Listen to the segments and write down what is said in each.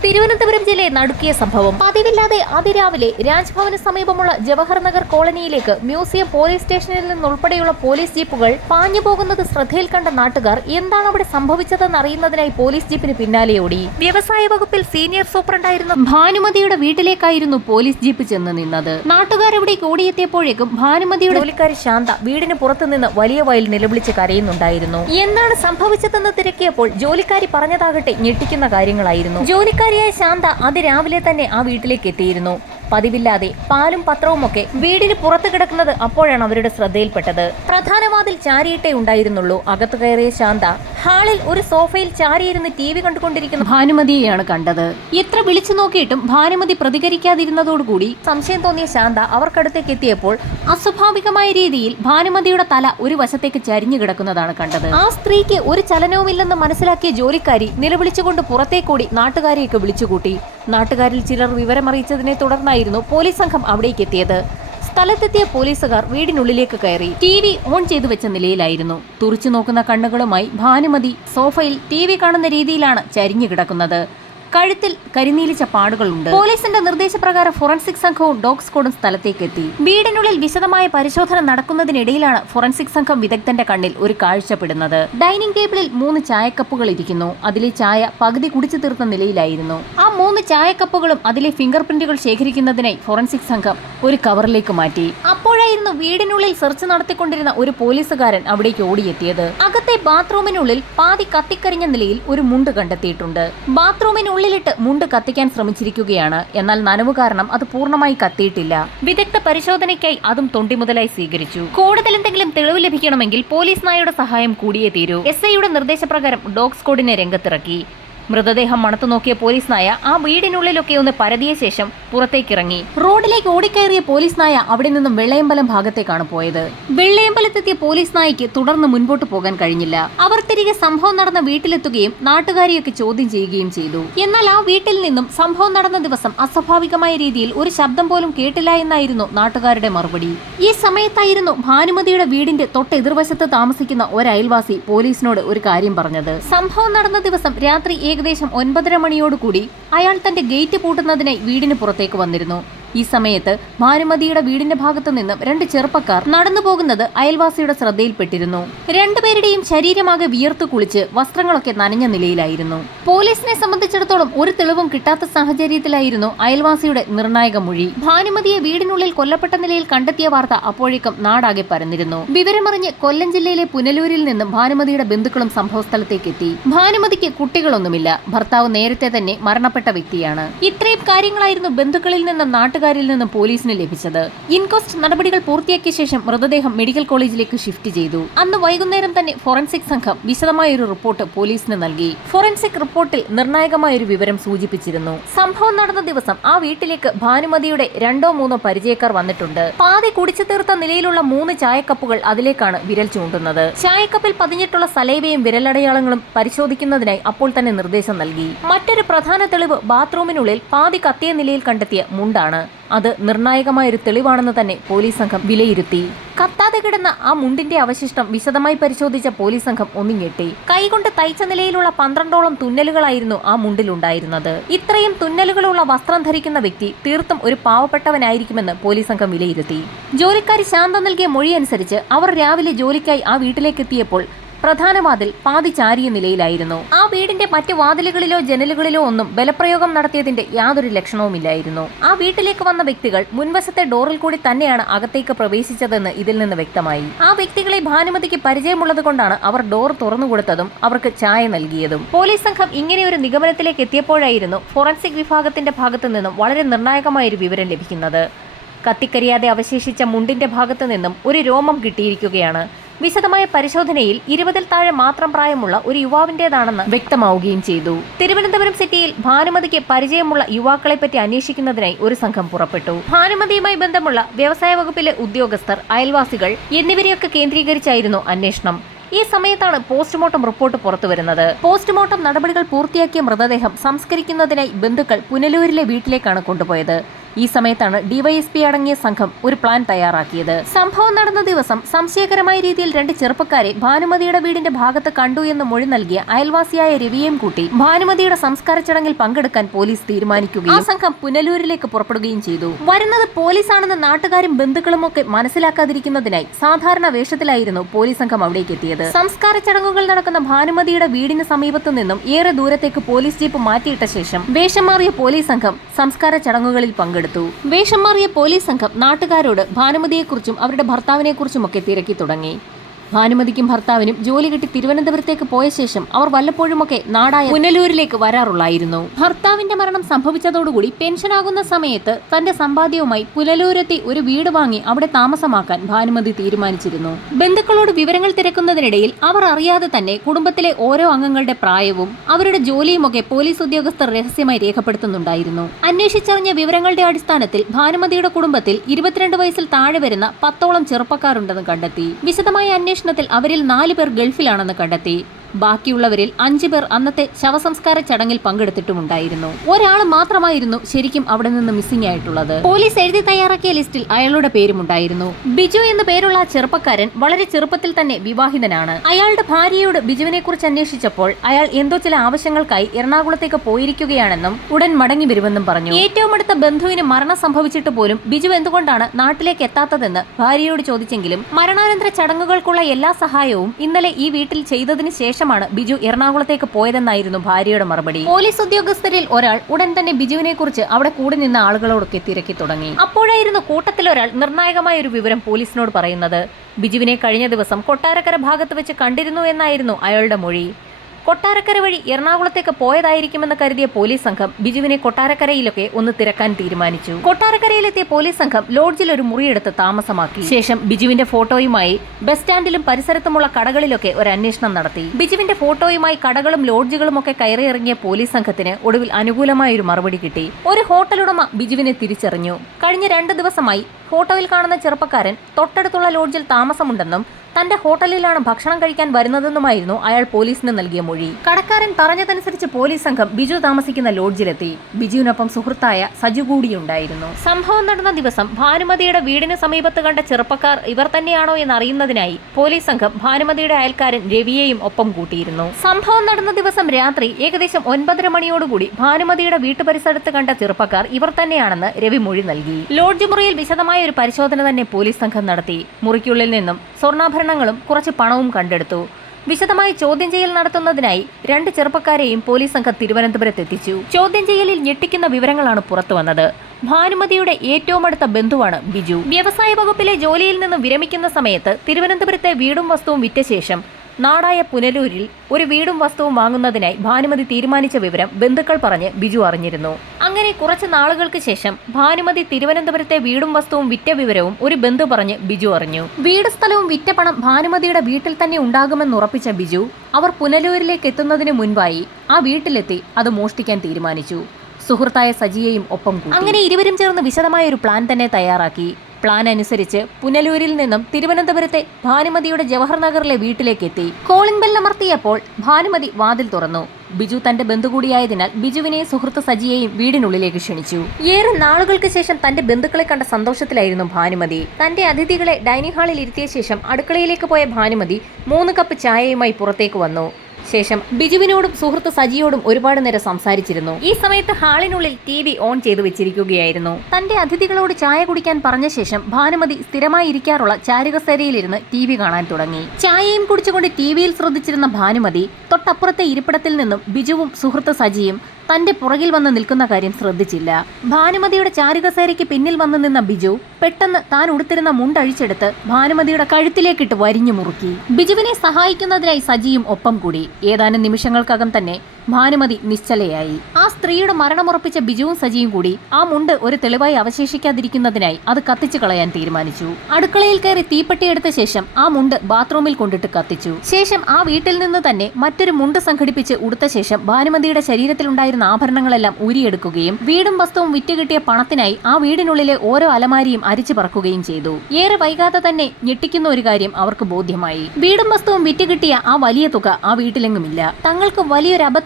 തിരുവനന്തപുരം ജില്ലയെ നടുക്കിയ സംഭവം. പതിവില്ലാതെ അതിരാവിലെ രാജ്ഭവന് സമീപമുള്ള ജവഹർ നഗർ കോളനിയിലേക്ക് മ്യൂസിയം, പോലീസ് സ്റ്റേഷനിൽ നിന്നുൾപ്പെടെയുള്ള പോലീസ് ജീപ്പുകൾ പാഞ്ഞു പോകുന്നത് ശ്രദ്ധയിൽ കണ്ട നാട്ടുകാർ എന്താണ് അവിടെ സംഭവിച്ചതെന്ന് അറിയുന്നതിനായി പോലീസ് ജീപ്പിന് പിന്നാലെ ഓടി. വ്യവസായ വകുപ്പിൽ സീനിയർ സൂപ്രണ്ടായിരുന്ന ഭാനുമതിയുടെ വീട്ടിലേക്കായിരുന്നു പോലീസ് ജീപ്പ് ചെന്ന് നിന്നത്. നാട്ടുകാരവിടേക്ക് ഓടിയെത്തിയപ്പോഴേക്കും ഭാനുമതിയുടെ ജോലിക്കാരി ശാന്ത വീടിന് പുറത്തുനിന്ന് വലിയ വായിൽ നിലവിളിച്ച് കരയുന്നുണ്ടായിരുന്നു. എന്താണ് സംഭവിച്ചതെന്ന് തിരക്കിയപ്പോൾ ജോലിക്കാരി പറഞ്ഞതാകട്ടെ ഞെട്ടിക്കുന്ന കാര്യങ്ങളായിരുന്നു. ജോലിക്കാരിയായ ശാന്ത അതിരാവിലെ തന്നെ ആ വീട്ടിലേക്ക് എത്തിയിരുന്നു. പതിവില്ലാതെ പാലും പത്രവുമൊക്കെ വീടിന് പുറത്തു കിടക്കുന്നത് അപ്പോഴാണ് അവരുടെ ശ്രദ്ധയിൽപ്പെട്ടത്. പ്രധാന വാതിൽ ചാരിയിട്ടേ ഉണ്ടായിരുന്നുള്ളൂ. അകത്തു കയറിയ ശാന്ത ഹാളിൽ ഒരു സോഫയിൽ ചാരിയിരുന്ന് TV കണ്ടുകൊണ്ടിരിക്കുന്ന ഭാനുമതിയെയാണ് കണ്ടത്. എത്ര വിളിച്ചു നോക്കിയിട്ടും ഭാനുമതി പ്രതികരിക്കാതിരുന്നതോടുകൂടി സംശയം തോന്നിയ ശാന്ത അവർക്കടുത്തേക്ക് എത്തിയപ്പോൾ അസ്വാഭാവികമായ രീതിയിൽ ഭാനുമതിയുടെ തല ഒരു വശത്തേക്ക് ചരിഞ്ഞു കിടക്കുന്നതാണ് കണ്ടത്. ആ സ്ത്രീക്ക് ഒരു ചലനവുമില്ലെന്ന് മനസ്സിലാക്കിയ ജോലിക്കാരി നിലവിളിച്ചുകൊണ്ട് പുറത്തേക്കൂടി നാട്ടുകാരെയൊക്കെ വിളിച്ചുകൂട്ടി. നാട്ടുകാരിൽ ചിലർ വിവരമറിയിച്ചതിനെ തുടർന്നായിരുന്നു പോലീസ് സംഘം അവിടേക്ക് എത്തിയത്. സ്ഥലത്തെത്തിയ പോലീസുകാർ വീടിനുള്ളിലേക്ക് കയറി. TV ഓൺ ചെയ്തു വെച്ച നിലയിലായിരുന്നു. തുറിച്ചു നോക്കുന്ന കണ്ണുകളുമായി ഭാനുമതി സോഫയിൽ TV കാണുന്ന രീതിയിലാണ് ചരിഞ്ഞു കിടക്കുന്നത്. കഴുത്തിൽ കരിനീലിച്ച പാടുകളുണ്ട്. പോലീസിന്റെ നിർദ്ദേശപ്രകാരം ഫോറൻസിക് സംഘവും ഡോഗ് സ്ക്വാഡും സ്ഥലത്തേക്ക് എത്തി. വീടിനുള്ളിൽ വിശദമായ പരിശോധന നടക്കുന്നതിനിടയിലാണ് ഫോറൻസിക് സംഘം വിദഗ്ധന്റെ കണ്ണിൽ ഒരു കാഴ്ചപ്പെടുന്നത്. ഡൈനിങ് ടേബിളിൽ 3 ചായക്കപ്പുകൾ ഇരിക്കുന്നു. അതിലെ ചായ പകുതി കുടിച്ചു തീർത്ത നിലയിലായിരുന്നു. ആ 3 ചായക്കപ്പുകളും അതിലെ ഫിംഗർ പ്രിന്റുകൾ ശേഖരിക്കുന്നതിനായി ഫോറൻസിക് സംഘം ഒരു കവറിലേക്ക് മാറ്റി. അപ്പോഴായിരുന്നു വീടിനുള്ളിൽ സെർച്ച് നടത്തിക്കൊണ്ടിരുന്ന ഒരു പോലീസുകാരൻ അവിടേക്ക് ഓടിയെത്തിയത്. അകത്തെ ബാത്റൂമിനുള്ളിൽ പാതി കത്തിക്കരിഞ്ഞ നിലയിൽ ഒരു മുണ്ട് കണ്ടെത്തിയിട്ടുണ്ട്. ബാത്റൂമിനുള്ളിലിട്ട് മുണ്ട് കത്തിക്കാൻ ശ്രമിച്ചിരിക്കുകയാണ്. എന്നാൽ നനവ് കാരണം അത് പൂർണ്ണമായി കത്തിയിട്ടില്ല. വിദഗ്ധ പരിശോധനയ്ക്കായി അതും തൊണ്ടിമുതലായി സ്വീകരിച്ചു. കൂടുതൽ എന്തെങ്കിലും തെളിവ് ലഭിക്കണമെങ്കിൽ പോലീസ് നായയുടെ സഹായം കൂടിയേ തീരൂ. SIയുടെ നിർദ്ദേശപ്രകാരം ഡോഗ് സ്ക്വാഡിനെ രംഗത്തിറക്കി. മൃതദേഹം മണത്തു നോക്കിയ പോലീസ് നായ ആ വീടിനുള്ളിലൊക്കെ ഒന്ന് പരതിയ ശേഷം പുറത്തേക്കിറങ്ങി. റോഡിലേക്ക് ഓടിക്കയറിയ പോലീസ് നായ അവിടെ നിന്നും വെള്ളയമ്പലം ഭാഗത്തേക്കാണ് പോയത്. വെള്ളയമ്പലത്തെത്തിയ പോലീസ് നായയ്ക്ക് തുടർന്ന് മുൻപോട്ട് പോകാൻ കഴിഞ്ഞില്ല. അവർ തിരികെ സംഭവം നടന്ന വീട്ടിലെത്തുകയും നാട്ടുകാരെയൊക്കെ ചോദ്യം ചെയ്യുകയും ചെയ്തു. എന്നാൽ ആ വീട്ടിൽ നിന്നും സംഭവം നടന്ന ദിവസം അസ്വാഭാവികമായ രീതിയിൽ ഒരു ശബ്ദം പോലും കേട്ടില്ല എന്നായിരുന്നു നാട്ടുകാരുടെ മറുപടി. ഈ സമയത്തായിരുന്നു ഭാനുമതിയുടെ വീടിന്റെ തൊട്ടെതിർവശത്ത് താമസിക്കുന്ന ഒരു അയൽവാസി പോലീസിനോട് ഒരു കാര്യം പറഞ്ഞത്. സംഭവം നടന്ന ദിവസം രാത്രി ഏകദേശം 9:30 മണിയോടുകൂടി അയാൾ തന്റെ ഗേറ്റ് പൂട്ടുന്നതിനായി വീടിന് പുറത്തേക്ക് വന്നിരുന്നു. ഈ സമയത്ത് ഭാനുമതിയുടെ വീടിന്റെ ഭാഗത്തു നിന്നും 2 ചെറുപ്പക്കാർ നടന്നു പോകുന്നത് അയൽവാസിയുടെ ശ്രദ്ധയിൽപ്പെട്ടിരുന്നു. രണ്ടുപേരുടെയും ശരീരമാകെ വിയർത്തു കുളിച്ച് വസ്ത്രങ്ങളൊക്കെ നനഞ്ഞ നിലയിലായിരുന്നു. പോലീസിനെ സംബന്ധിച്ചിടത്തോളം ഒരു തെളിവും കിട്ടാത്ത സാഹചര്യത്തിലായിരുന്നു അയൽവാസിയുടെ നിർണായക മൊഴി. ഭാനുമതിയെ വീടിനുള്ളിൽ കൊല്ലപ്പെട്ട നിലയിൽ കണ്ടെത്തിയ വാർത്ത അപ്പോഴേക്കും നാടാകെ പരന്നിരുന്നു. വിവരമറിഞ്ഞ് കൊല്ലം ജില്ലയിലെ പുനലൂരിൽ നിന്നും ഭാനുമതിയുടെ ബന്ധുക്കളും സംഭവസ്ഥലത്തേക്ക് എത്തി. ഭാനുമതിക്ക് കുട്ടികളൊന്നുമില്ല. ഭർത്താവ് നേരത്തെ തന്നെ മരണപ്പെട്ട വ്യക്തിയാണ്. ഇത്രയും കാര്യങ്ങളായിരുന്നു ബന്ധുക്കളിൽ നിന്നും നാട്ടുകാരിൽ നിന്നും പോലീസിന് ലഭിച്ചത്. ഇൻക്വസ്റ്റ് നടപടികൾ പൂർത്തിയാക്കിയ ശേഷം മൃതദേഹം മെഡിക്കൽ കോളേജിലേക്ക് ഷിഫ്റ്റ് ചെയ്തു. അന്ന് വൈകുന്നേരം തന്നെ ഫോറൻസിക് സംഘം വിശദമായ ഒരു റിപ്പോർട്ട് പോലീസിന് നൽകി. ഫോറൻസിക് റിപ്പോർട്ടിൽ നിർണായകമായ ഒരു വിവരം സൂചിപ്പിച്ചിരുന്നു. സംഭവം നടന്ന ദിവസം ആ വീട്ടിലേക്ക് ഭാനുമതിയുടെ 2-3 പരിചയക്കാർ വന്നിട്ടുണ്ട്. പാതി കുടിച്ചു തീർത്ത നിലയിലുള്ള 3 ചായക്കപ്പുകൾ അതിലേക്കാണ് വിരൽ ചൂണ്ടുന്നത്. ചായക്കപ്പിൽ പതിഞ്ഞിട്ടുള്ള സലൈവയും വിരലടയാളങ്ങളും പരിശോധിക്കുന്നതിനായി അപ്പോൾ തന്നെ നിർദ്ദേശം നൽകി. മറ്റൊരു പ്രധാന തെളിവ് ബാത്റൂമിനുള്ളിൽ പാതി കത്തിയ നിലയിൽ കണ്ടെത്തിയ മുണ്ടാണ്. അത് നിർണായകമായൊരു തെളിവാണെന്ന് തന്നെ പോലീസ് സംഘം വിലയിരുത്തി. കത്താതെ കിടന്ന ആ മുണ്ടിന്റെ അവശിഷ്ടം വിശദമായി പരിശോധിച്ച പോലീസ് സംഘം ഒന്ന് ഞെട്ടി. കൈകൊണ്ട് തയ്ച്ച നിലയിലുള്ള 12ഓളം തുന്നലുകളായിരുന്നു ആ മുണ്ടിലുണ്ടായിരുന്നത്. ഇത്രയും തുന്നലുകളുള്ള വസ്ത്രം ധരിക്കുന്ന വ്യക്തി തീർത്തും ഒരു പാവപ്പെട്ടവനായിരിക്കുമെന്ന് പോലീസ് സംഘം വിലയിരുത്തി. ജോലിക്കാരി ശാന്ത നൽകിയ മൊഴി അനുസരിച്ച് അവർ രാവിലെ ജോലിക്കായി ആ വീട്ടിലേക്ക് എത്തിയപ്പോൾ പ്രധാന വാതിൽ പാതി ചാരിയ നിലയിലായിരുന്നു. ആ വീടിന്റെ മറ്റു വാതിലുകളിലോ ജനലുകളിലോ ഒന്നും ബലപ്രയോഗം നടത്തിയതിന്റെ യാതൊരു ലക്ഷണവുമില്ലായിരുന്നു. ആ വീട്ടിലേക്ക് വന്ന വ്യക്തികൾ മുൻവശത്തെ ഡോറിൽ കൂടി തന്നെയാണ് അകത്തേക്ക് പ്രവേശിച്ചതെന്ന് ഇതിൽ നിന്ന് വ്യക്തമായി. ആ വ്യക്തികളെ ഭാനുമതിക്ക് പരിചയമുള്ളത് കൊണ്ടാണ് അവർ ഡോർ തുറന്നുകൊടുത്തതും അവർക്ക് ചായ നൽകിയതും. പോലീസ് സംഘം ഇങ്ങനെ ഒരു നിഗമനത്തിലേക്ക് എത്തിയപ്പോഴായിരുന്നു ഫോറൻസിക് വിഭാഗത്തിന്റെ ഭാഗത്തു നിന്നും വളരെ നിർണായകമായൊരു വിവരം ലഭിക്കുന്നത്. കത്തിക്കരിയാതെ അവശേഷിച്ച മുണ്ടിന്റെ ഭാഗത്തു നിന്നും ഒരു രോമം കിട്ടിയിരിക്കുകയാണ്. വിശദമായ പരിശോധനയിൽ 20-ൽ താഴെ മാത്രം പ്രായമുള്ള ഒരു യുവാവിന്റേതാണെന്ന് വ്യക്തമാവുകയും ചെയ്തു. തിരുവനന്തപുരം സിറ്റിയിൽ ഭാനുമതിക്ക് പരിചയമുള്ള യുവാക്കളെപ്പറ്റി അന്വേഷിക്കുന്നതിനായി ഒരു സംഘം പുറപ്പെട്ടു. ഭാനുമതിയുമായി ബന്ധമുള്ള വ്യവസായ വകുപ്പിലെ ഉദ്യോഗസ്ഥർ, അയൽവാസികൾ എന്നിവരെയൊക്കെ കേന്ദ്രീകരിച്ചായിരുന്നു അന്വേഷണം. ഈ സമയത്താണ് പോസ്റ്റ്മോർട്ടം റിപ്പോർട്ട് പുറത്തുവരുന്നത്. പോസ്റ്റ്മോർട്ടം നടപടികൾ പൂർത്തിയാക്കിയ മൃതദേഹം സംസ്കരിക്കുന്നതിനായി ബന്ധുക്കൾ പുനലൂരിലെ വീട്ടിലേക്കാണ് കൊണ്ടുപോയത്. ഈ സമയത്താണ് ഡിവൈഎസ്പി അടങ്ങിയ സംഘം ഒരു പ്ലാൻ തയ്യാറാക്കിയത്. സംഭവം നടന്ന ദിവസം സംശയകരമായ രീതിയിൽ 2 ചെറുപ്പക്കാരെ ഭാനുമതിയുടെ വീടിന്റെ ഭാഗത്ത് കണ്ടു എന്ന് മൊഴി നൽകിയ അയൽവാസിയായ രവിയെയും കൂട്ടി ഭാനുമതിയുടെ സംസ്കാര ചടങ്ങിൽ പങ്കെടുക്കാൻ പോലീസ് തീരുമാനിക്കുകയും ആ സംഘം പുനലൂരിലേക്ക് പുറപ്പെടുകയും ചെയ്തു. വരുന്നത് പോലീസാണെന്ന് നാട്ടുകാരും ബന്ധുക്കളും ഒക്കെ മനസ്സിലാക്കാതിരിക്കുന്നതിനായി സാധാരണ വേഷത്തിലായിരുന്നു പോലീസ് സംഘം അവിടേക്ക് എത്തിയത്. സംസ്കാര ചടങ്ങുകൾ നടക്കുന്ന ഭാനുമതിയുടെ വീടിന് സമീപത്തു നിന്നും ഏറെ ദൂരത്തേക്ക് പോലീസ് ജീപ്പ് മാറ്റിയിട്ട ശേഷം വേഷം മാറിയ പോലീസ് സംഘം സംസ്കാര ചടങ്ങുകളിൽ പങ്കെടുത്തു. വേഷം മാറിയ പോലീസ് സംഘം നാട്ടുകാരോട് ഭാനുമതിയെക്കുറിച്ചും അവരുടെ ഭർത്താവിനെക്കുറിച്ചുമൊക്കെ തിരക്കി തുടങ്ങി. ഭാനുമതിക്കും ഭർത്താവിനും ജോലി കിട്ടി തിരുവനന്തപുരത്തേക്ക് പോയ ശേഷം അവർ വല്ലപ്പോഴുമൊക്കെ നാടായ പുനലൂരിലേക്ക് വരാറുള്ളായിരുന്നു. ഭർത്താവിന്റെ മരണം സംഭവിച്ചതോടുകൂടി പെൻഷനാകുന്ന സമയത്ത് തന്റെ സമ്പാദ്യവുമായി പുനലൂരെത്തി ഒരു വീട് വാങ്ങി അവിടെ താമസമാക്കാൻ ഭാനുമതി തീരുമാനിച്ചിരുന്നു. ബന്ധുക്കളോട് വിവരങ്ങൾ തിരക്കുന്നതിനിടയിൽ അവർ അറിയാതെ തന്നെ കുടുംബത്തിലെ ഓരോ അംഗങ്ങളുടെ പ്രായവും അവരുടെ ജോലിയുമൊക്കെ പോലീസ് ഉദ്യോഗസ്ഥർ രഹസ്യമായി രേഖപ്പെടുത്തുന്നുണ്ടായിരുന്നു. അന്വേഷിച്ചറിഞ്ഞ വിവരങ്ങളുടെ അടിസ്ഥാനത്തിൽ ഭാനുമതിയുടെ കുടുംബത്തിൽ 22 വയസ്സിൽ താഴെ വരുന്ന 10ഓളം ചെറുപ്പക്കാരുണ്ടെന്ന് കണ്ടെത്തി. വിശദമായ അന്വേഷണത്തിൽ അവരിൽ 4 പേർ ഗൾഫിലാണെന്ന് കണ്ടെത്തി. ബാക്കിയുള്ളവരിൽ 5 പേർ അന്നത്തെ ശവസംസ്കാര ചടങ്ങിൽ പങ്കെടുത്തിട്ടുമുണ്ടായിരുന്നു. ഒരാൾ മാത്രമായിരുന്നു ശരിക്കും അവിടെ നിന്ന് മിസ്സിംഗ് ആയിട്ടുള്ളത്. പോലീസ് എഴുതി തയ്യാറാക്കിയ ലിസ്റ്റിൽ അയാളുടെ പേരുമുണ്ടായിരുന്നു. ബിജു എന്ന പേരുള്ള ആ ചെറുപ്പക്കാരൻ വളരെ ചെറുപ്പത്തിൽ തന്നെ വിവാഹിതനാണ്. അയാളുടെ ഭാര്യയോട് ബിജുവിനെ കുറിച്ച് അന്വേഷിച്ചപ്പോൾ അയാൾ എന്തോ ചില ആവശ്യങ്ങൾക്കായി എറണാകുളത്തേക്ക് പോയിരിക്കുകയാണെന്നും ഉടൻ മടങ്ങി വരുമെന്നും പറഞ്ഞു. ഏറ്റവും അടുത്ത ബന്ധുവിന് മരണം സംഭവിച്ചിട്ട് പോലും ബിജു എന്തുകൊണ്ടാണ് നാട്ടിലേക്ക് എത്താത്തതെന്ന് ഭാര്യയോട് ചോദിച്ചെങ്കിലും മരണാനന്തര ചടങ്ങുകൾക്കുള്ള എല്ലാ സഹായവും ഇന്നലെ ഈ വീട്ടിൽ ചെയ്തതിന് ശേഷം ബിജു എറണാകുളത്തേക്ക് പോയതെന്നായിരുന്നു ഭാര്യയുടെ മറുപടി. പോലീസ് ഉദ്യോഗസ്ഥരിൽ ഒരാൾ ഉടൻ തന്നെ ബിജുവിനെ കുറിച്ച് അവിടെ കൂടി നിന്ന ആളുകളോടൊക്കെ തിരക്കി തുടങ്ങി. അപ്പോഴായിരുന്നു കൂട്ടത്തിലൊരാൾ നിർണായകമായ ഒരു വിവരം പോലീസിനോട് പറയുന്നത്. ബിജുവിനെ കഴിഞ്ഞ ദിവസം കൊട്ടാരക്കര ഭാഗത്ത് വെച്ച് കണ്ടിരുന്നു എന്നായിരുന്നു അയാളുടെ മൊഴി. കൊട്ടാരക്കര വഴി എറണാകുളത്തേക്ക് പോയതായിരിക്കുമെന്ന് കരുതിയ പോലീസ് സംഘം ബിജുവിനെ കൊട്ടാരക്കരയിലൊക്കെ ഒന്ന് തിരക്കാൻ തീരുമാനിച്ചു. കൊട്ടാരക്കരയിലെത്തിയ പോലീസ് സംഘം ലോഡ്ജിൽ ഒരു മുറിയെടുത്ത് താമസമാക്കി. ശേഷം ബിജുവിന്റെ ഫോട്ടോയുമായി ബസ് സ്റ്റാൻഡിലും പരിസരത്തുമുള്ള കടകളിലൊക്കെ ഒരു അന്വേഷണം നടത്തി. ബിജുവിന്റെ ഫോട്ടോയുമായി കടകളും ലോഡ്ജുകളും ഒക്കെ കയറിയിറങ്ങിയ പോലീസ് സംഘത്തിന് ഒടുവിൽ അനുകൂലമായ ഒരു മറുപടി കിട്ടി. ഒരു ഹോട്ടൽ ഉടമ ബിജുവിനെ തിരിച്ചറിഞ്ഞു. കഴിഞ്ഞ 2 ദിവസമായി ഫോട്ടോയിൽ കാണുന്ന ചെറുപ്പക്കാരൻ തൊട്ടടുത്തുള്ള ലോഡ്ജിൽ താമസമുണ്ടെന്നും തന്റെ ഹോട്ടലിലാണ് ഭക്ഷണം കഴിക്കാൻ വരുന്നതെന്നുമായിരുന്നു അയാൾ പോലീസിന് നൽകിയ മൊഴി. കടക്കാരൻ പറഞ്ഞതനുസരിച്ച് പോലീസ് സംഘം ബിജു താമസിക്കുന്ന ലോഡ്ജിലെത്തി. ബിജുവിനൊപ്പം സുഹൃത്തായ സജു കൂടിയുണ്ടായിരുന്നു. സംഭവം നടന്ന ദിവസം ഭാനുമതിയുടെ വീടിന് സമീപത്ത് കണ്ട ചെറുപ്പക്കാർ ഇവർ തന്നെയാണോ എന്നറിയുന്നതിനായി പോലീസ് സംഘം ഭാനുമതിയുടെ അയൽക്കാരൻ രവിയെയും ഒപ്പം കൂട്ടിയിരുന്നു. സംഭവം നടന്ന ദിവസം രാത്രി ഏകദേശം 9:30 മണിയോടുകൂടി ഭാനുമതിയുടെ വീട്ടുപരിസരത്ത് കണ്ട ചെറുപ്പക്കാർ ഇവർ തന്നെയാണെന്ന് രവി മൊഴി നൽകി. ലോഡ്ജ് മുറിയിൽ വിശദമായ ഒരു പരിശോധന തന്നെ പോലീസ് സംഘം നടത്തി. മുറിക്കുള്ളിൽ നിന്നും സ്വർണ്ണാഭരണങ്ങളും കുറച്ച് പണവും കണ്ടെടുത്തു. വിശദമായി ചോദ്യം ചെയ്യൽ നടത്തുന്നതിനായി 2 ചെറുപ്പക്കാരെയും പോലീസ് സംഘം തിരുവനന്തപുരത്ത് എത്തിച്ചു. ചോദ്യം ചെയ്യലിൽ ഞെട്ടിക്കുന്ന വിവരങ്ങളാണ് പുറത്തു വന്നത്. ഭാനുമതിയുടെ ഏറ്റവും അടുത്ത ബന്ധുവാണ് ബിജു. വ്യവസായ വകുപ്പിലെ ജോലിയിൽ നിന്ന് വിരമിക്കുന്ന സമയത്ത് തിരുവനന്തപുരത്തെ വീടും വസ്തുവും വിറ്റ ശേഷം നാടായ പുനലൂരിൽ ഒരു വീടും വസ്തുവും വാങ്ങുന്നതിനായി ഭാനുമതി തീരുമാനിച്ച വിവരം ബന്ധുക്കൾ പറഞ്ഞ് ബിജു അറിഞ്ഞിരുന്നു. അങ്ങനെ കുറച്ച് നാളുകൾക്ക് ശേഷം ഭാനുമതി തിരുവനന്തപുരത്തെ വീടും വസ്തുവും വിറ്റ വിവരവും ഒരു ബന്ധു പറഞ്ഞ് ബിജു അറിഞ്ഞു. വീട് സ്ഥലവും വിറ്റ പണം ഭാനുമതിയുടെ വീട്ടിൽ തന്നെ ഉണ്ടാകുമെന്ന് ഉറപ്പിച്ച ബിജു അവർ പുനലൂരിലേക്ക് എത്തുന്നതിന് മുൻപായി ആ വീട്ടിലെത്തി അത് മോഷ്ടിക്കാൻ തീരുമാനിച്ചു. സുഹൃത്തായ സജിയെയും ഒപ്പം കൂട്ടി. അങ്ങനെ ഇരുവരും ചേർന്ന് വിശദമായ ഒരു പ്ലാൻ തന്നെ തയ്യാറാക്കി. പ്ലാൻ അനുസരിച്ച് പുനലൂരിൽ നിന്നും തിരുവനന്തപുരത്തെ ഭാനുമതിയുടെ ജവഹർ നഗറിലെ വീട്ടിലേക്ക് എത്തി. കോളിംഗ് ബെൽ അമർത്തിയപ്പോൾ ഭാനുമതി വാതിൽ തുറന്നു. ബിജു തന്റെ ബന്ധു കൂടിയായതിനാൽ ബിജുവിനെയും സുഹൃത്ത് സജിയെയും വീടിനുള്ളിലേക്ക് ക്ഷണിച്ചു. ഏറെ നാളുകൾക്ക് ശേഷം തന്റെ ബന്ധുക്കളെ കണ്ട സന്തോഷത്തിലായിരുന്നു ഭാനുമതി. തന്റെ അതിഥികളെ ഡൈനിങ് ഹാളിൽ ഇരുത്തിയ ശേഷം അടുക്കളയിലേക്ക് പോയ ഭാനുമതി 3 കപ്പ് ചായയുമായി പുറത്തേക്ക് വന്നു. ശേഷം ബിജുവിനോടും സുഹൃത്ത് സജിയോടും ഒരുപാട് നേരം സംസാരിച്ചിരുന്നു. ഈ സമയത്ത് ഹാളിനുള്ളിൽ TV ഓൺ ചെയ്തു വെച്ചിരിക്കുകയായിരുന്നു. തന്റെ അതിഥികളോട് ചായ കുടിക്കാൻ പറഞ്ഞ ശേഷം ഭാനുമതി സ്ഥിരമായി ഇരിക്കാറുള്ള ചാരുകസേരയിലിരുന്ന് TV കാണാൻ തുടങ്ങി. ചായയും കുടിച്ചുകൊണ്ട് TVയിൽ ശ്രദ്ധിച്ചിരുന്ന ഭാനുമതി തൊട്ടപ്പുറത്തെ ഇരിപ്പിടത്തിൽ നിന്നും ബിജുവും സുഹൃത്ത് സജിയും തന്റെ പുറകിൽ വന്ന് നിൽക്കുന്ന കാര്യം ശ്രദ്ധിച്ചില്ല. ഭാനുമതിയുടെ ചാരുകസേരയ്ക്ക് പിന്നിൽ വന്നു നിന്ന ബിജു പെട്ടെന്ന് താൻ ഉടുത്തിരുന്ന മുണ്ടഴിച്ചെടുത്ത് ഭാനുമതിയുടെ കഴുത്തിലേക്കിട്ട് വരിഞ്ഞു മുറുക്കി. ബിജുവിനെ സഹായിക്കുന്നതിനായി സജിയും ഒപ്പം കൂടി. ഏതാനും നിമിഷങ്ങൾക്കകം തന്നെ ഭാനുമതി നിശ്ചലയായി. ആ സ്ത്രീയുടെ മരണമുറപ്പിച്ച ബിജുവും സജിയും കൂടി ആ മുണ്ട് ഒരു തെളിവായി അവശേഷിക്കാതിരിക്കുന്നതിനായി അത് കത്തിച്ചു കളയാൻ തീരുമാനിച്ചു. അടുക്കളയിൽ കയറി തീപ്പെട്ടി എടുത്ത ശേഷം ആ മുണ്ട് ബാത്റൂമിൽ കൊണ്ടിട്ട് കത്തിച്ചു. ശേഷം ആ വീട്ടിൽ നിന്ന് തന്നെ മറ്റൊരു മുണ്ട് സംഘടിപ്പിച്ച് ഉടുത്ത ശേഷം ഭാനുമതിയുടെ ശരീരത്തിലുണ്ടായിരുന്ന ആഭരണങ്ങളെല്ലാം ഊരിയെടുക്കുകയും വീടും വസ്തുവും വിറ്റുകിട്ടിയ പണത്തിനായി ആ വീടിനുള്ളിലെ ഓരോ അലമാരിയും അരിച്ചു പറക്കുകയും ചെയ്തു. ഏറെ വൈകാതെ തന്നെ ഞെട്ടിക്കുന്ന ഒരു കാര്യം അവർക്ക് ബോധ്യമായി. വീടും വസ്തുവും വിറ്റുകിട്ടിയ ആ വലിയ തുക ആ വീട്ടിലെങ്ങുമില്ല. തങ്ങൾക്ക് വലിയൊരു അബദ്ധം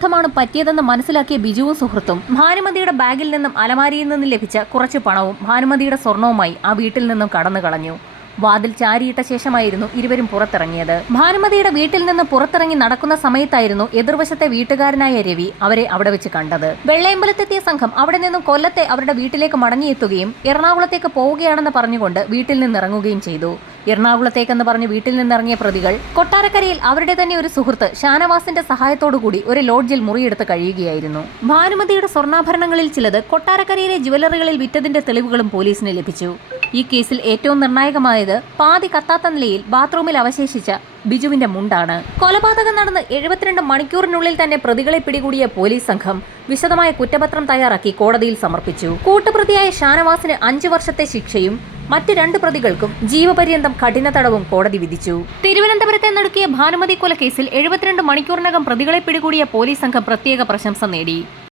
അബദ്ധമാണ് പറ്റിയതെന്ന് മനസ്സിലാക്കിയ ബിജുവും സുഹൃത്തും ഭാനുമതിയുടെ ബാഗിൽ നിന്നും അലമാരിയിൽ നിന്നും ലഭിച്ച കുറച്ച് പണവും ഭാനുമതിയുടെ സ്വർണവുമായി ആ വീട്ടിൽ നിന്നും കടന്നു കളഞ്ഞു. വാതിൽ ചാരിയിട്ട ശേഷമായിരുന്നു ഇരുവരും പുറത്തിറങ്ങിയത്. ഭാനുമതിയുടെ വീട്ടിൽ നിന്ന് പുറത്തിറങ്ങി നടക്കുന്ന സമയത്തായിരുന്നു എതിർവശത്തെ വീട്ടുകാരനായ രവി അവരെ അവിടെ വെച്ച് കണ്ടത്. വെള്ളയമ്പലത്തെത്തിയ സംഘം അവിടെ നിന്നും കൊല്ലത്തെ അവരുടെ വീട്ടിലേക്ക് മടങ്ങിയെത്തുകയും എറണാകുളത്തേക്ക് പോവുകയാണെന്ന് പറഞ്ഞുകൊണ്ട് വീട്ടിൽ നിന്നിറങ്ങുകയും ചെയ്തു. എറണാകുളത്തേക്കെന്ന് പറഞ്ഞ് വീട്ടിൽ നിന്നിറങ്ങിയ പ്രതികൾ കൊട്ടാരക്കരയിൽ അവരുടെ തന്നെ ഒരു സുഹൃത്ത് ഷാനവാസിന്റെ സഹായത്തോടുകൂടി ഒരു ലോഡ്ജിൽ മുറിയെടുത്ത് കഴിയുകയായിരുന്നു. ഭാനുമതിയുടെ സ്വർണ്ണാഭരണങ്ങളിൽ ചിലത് കൊട്ടാരക്കരയിലെ ജുവലറികളിൽ വിറ്റതിന്റെ തെളിവുകളും പോലീസിന് ലഭിച്ചു. ഈ കേസിൽ ഏറ്റവും നിർണായകമായത് പാതി കത്താത്ത നിലയിൽ ബാത്റൂമിൽ അവശേഷിച്ച ബിജുവിന്റെ മുണ്ടാണ്. കൊലപാതകം നടന്ന് 72 മണിക്കൂറിനുള്ളിൽ തന്നെ പ്രതികളെ പിടികൂടിയ പോലീസ് സംഘം വിശദമായ കുറ്റപത്രം തയ്യാറാക്കി കോടതിയിൽ സമർപ്പിച്ചു. കൂട്ടുപ്രതിയായ ഷാനവാസിന് 5 വർഷത്തെ ശിക്ഷയും മറ്റ് 2 പ്രതികൾക്കും ജീവപര്യന്തം കഠിന തടവും കോടതി വിധിച്ചു. തിരുവനന്തപുരത്തെ നടക്കിയ ഭാനുമതി കൊലക്കേസിൽ 72 മണിക്കൂറിനകം പ്രതികളെ പിടികൂടിയ പോലീസ് സംഘം പ്രത്യേക പ്രശംസ നേടി.